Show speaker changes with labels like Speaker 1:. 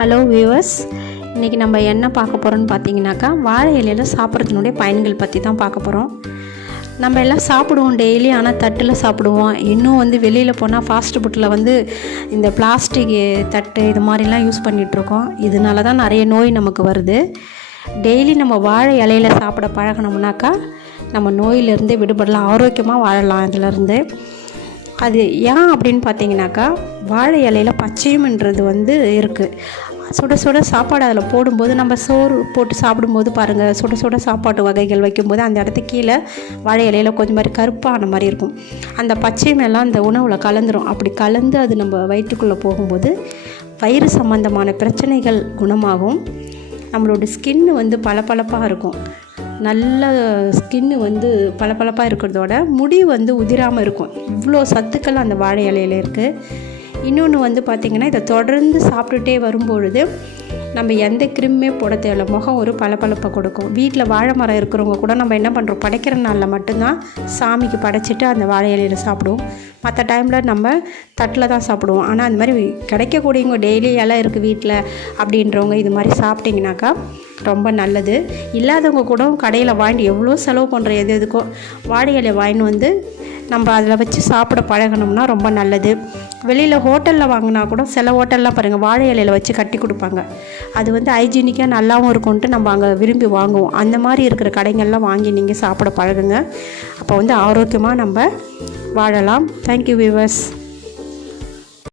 Speaker 1: Hello viewers இன்றைக்கி நம்ம என்ன பார்க்க போகிறோம்னு பார்த்தீங்கன்னாக்கா வாழை இலையில் சாப்பிட்றதுனுடைய பயன்கள் பற்றி தான் பார்க்க போகிறோம் நம்ம எல்லாம் சாப்பிடுவோம் டெய்லி ஆனால் தட்டில் சாப்பிடுவோம். இன்னும் வந்து வெளியில் போனால் ஃபாஸ்ட் ஃபுட்டில் வந்து இந்த பிளாஸ்டிக் தட்டு இது மாதிரிலாம் யூஸ் பண்ணிகிட்ருக்கோம் இதனால தான் நிறைய நோய் நமக்கு வருது. டெய்லி நம்ம வாழை இலையில் சாப்பிட பழகினோம்னாக்கா நம்ம நோயிலேருந்து விடுபடலாம். ஆரோக்கியமாக வாழலாம் இதிலேருந்து அது ஏன் அப்படின்னு பார்த்தீங்கன்னாக்கா வாழை இலையில் பச்சையம்ன்றது வந்து இருக்குது சுட சுட சாப்பாடு அதில் போடும்போது நம்ம சோறு போட்டு சாப்பிடும்போது பாருங்கள் சுட சுட சாப்பாட்டு வகைகள் வைக்கும்போது அந்த இடத்துக்கு கீழே வாழை இலையில் கொஞ்சம் மாதிரி கருப்பான மாதிரி இருக்கும். அந்த பச்சையமெல்லாம் அந்த உணவில் கலந்துரும். அப்படி கலந்து அது நம்ம வயிற்றுக்குள்ளே போகும்போது வயிறு சம்மந்தமான பிரச்சனைகள் குணமாகும். நம்மளோட ஸ்கின்னு வந்து பளபளப்பாக இருக்கும். நல்ல ஸ்கின்னு வந்து பளபளப்பாக இருக்கிறதோட முடி வந்து உதிராமல் இருக்கும். இவ்வளோ சத்துக்கள் அந்த வாழை இலையில இருக்குது இன்னொன்று வந்து பார்த்திங்கன்னா இதை தொடர்ந்து சாப்பிட்டுட்டே வரும்பொழுது நம்ம எந்த கிருமியுமே போட தேவையில்ல. முகம் ஒரு பளபளப்பை கொடுக்கும். வீட்டில் வாழை மரம் இருக்கிறவங்க கூட நம்ம என்ன பண்ணுறோம் படைக்கிற நாளில் மட்டும்தான் சாமிக்கு படைச்சிட்டு அந்த வாழை இலையில் சாப்பிடுவோம். மற்ற டைமில் நம்ம தட்டில் தான் சாப்பிடுவோம். ஆனால் அந்த மாதிரி கிடைக்கக்கூடியவங்க டெய்லி இலை இருக்குது வீட்டில் அப்படின்றவங்க இது மாதிரி சாப்பிட்டிங்கனாக்கா ரொம்ப நல்லது. இல்லாதவங்க கூட கடையில் வாங்கிட்டு எவ்வளோ செலவு பண்ணுற எது எதுக்கோ வாழை இலை வாங்கின்னு வந்து நம்ம அதில் வச்சு சாப்பிட பழகணும்னா ரொம்ப நல்லது. வெளியில் ஹோட்டலில் வாங்கினா கூட சில ஹோட்டல்லாம் பாருங்கள் வாழை இலையில் வச்சு கட்டி கொடுப்பாங்க. அது வந்து ஹைஜீனிக்காக நல்லாவும் இருக்கும்ன்ட்டு நம்ம அங்கே விரும்பி வாங்குவோம். அந்த மாதிரி இருக்கிற கடைங்கள்லாம் வாங்கி நீங்கள் சாப்பிட பழகுங்க. அப்போ வந்து ஆரோக்கியமாக நம்ம வாழலாம். Thank you viewers